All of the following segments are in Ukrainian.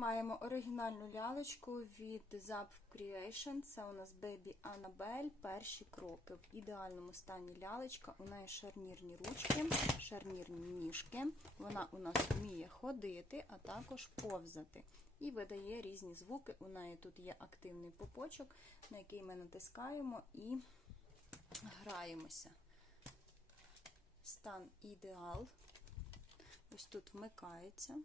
Маємо оригінальну лялечку від Zap Creation. Це у нас Baby Annabelle. Перші кроки. В ідеальному стані лялечка. У неї шарнірні ручки, шарнірні ніжки. Вона у нас вміє ходити, а також повзати. І видає різні звуки. У неї тут є активний попочок, на який ми натискаємо і граємося. Стан ідеал. Ось тут вмикається.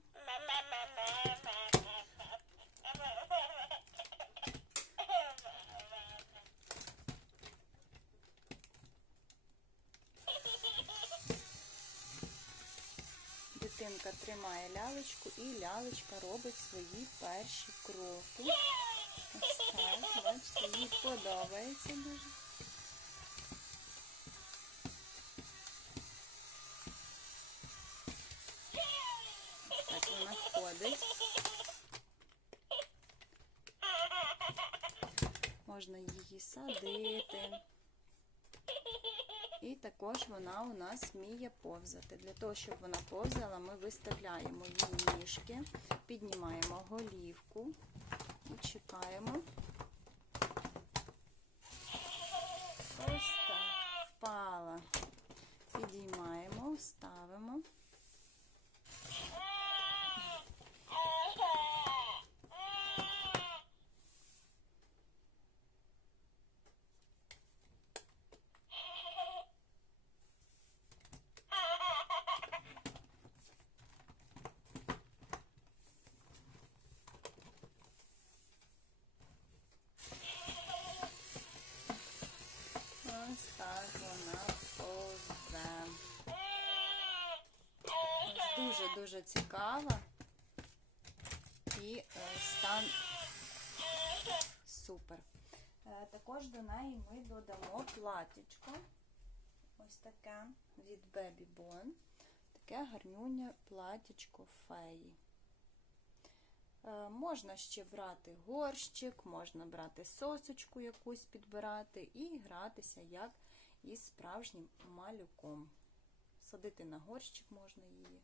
Дитинка тримає лялечку і лялечка робить свої перші кроки. Ось так, бачите, їй подобається дуже. Так вона ходить. Можна її садити. І також вона у нас вміє повзати. Для того, щоб вона повзала, ми виставляємо її ніжки, піднімаємо голівку і чекаємо. Ось так. Впала. Підіймаємо, ставимо. Ось так вона. Дуже-дуже цікава. І е, стан супер. Е, Також до неї ми додамо платічко. Ось таке від Baby Bon. Таке гарнюнє платічко феї. Можна ще брати горщик, можна брати сосочку якусь підбирати і гратися як із справжнім малюком. Садити на горщик можна її.